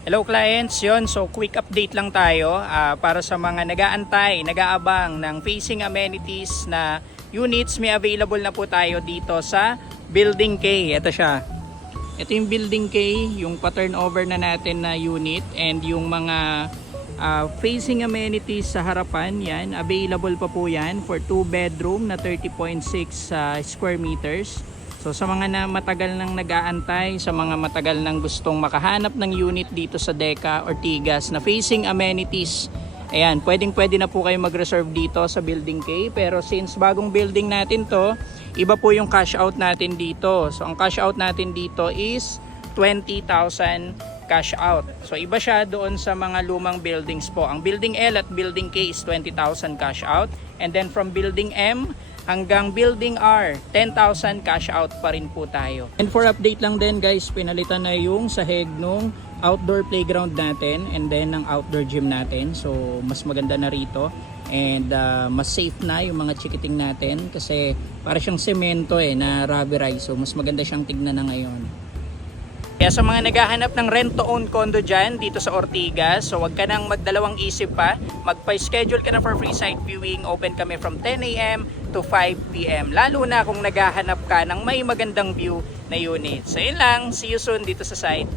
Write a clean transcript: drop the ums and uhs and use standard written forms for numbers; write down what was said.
Hello clients, so quick update lang tayo para sa mga nag-aantay, nag-aabang ng facing amenities na units. May available na po tayo dito sa Building K. Ito siya. Ito yung Building K, yung pa-turnover na natin na unit, and yung mga facing amenities sa harapan, yan, available pa po yan for 2 bedroom na 30.6 square meters. So sa mga matagal nang nag-aantay, sa mga matagal nang gustong makahanap ng unit dito sa Deca Ortigas na facing amenities, ayan, pwede na po kayo mag-reserve dito sa Building K. Pero since bagong building natin to, iba po yung cash out natin dito. So ang cash out natin dito is 20,000 cash out. So iba siya doon sa mga lumang buildings po. Ang Building L at Building K is 20,000 cash out. And then from Building M hanggang Building R, 10,000 cash out pa rin po tayo. And for update lang din guys, pinalitan na yung sahig nung outdoor playground natin and then ng outdoor gym natin. So mas maganda na rito and mas safe na yung mga chikiting natin kasi para siyang semento na rubberized. So mas maganda siyang tignan na ngayon. Kaya sa mga naghahanap ng rent-to-own condo dyan dito sa Ortigas, so wag ka nang magdalawang isip pa, magpa-schedule ka na for free site viewing. Open kami from 10 AM to 5 PM. Lalo na kung naghahanap ka ng may magandang view na unit. So yun lang, see you soon dito sa site.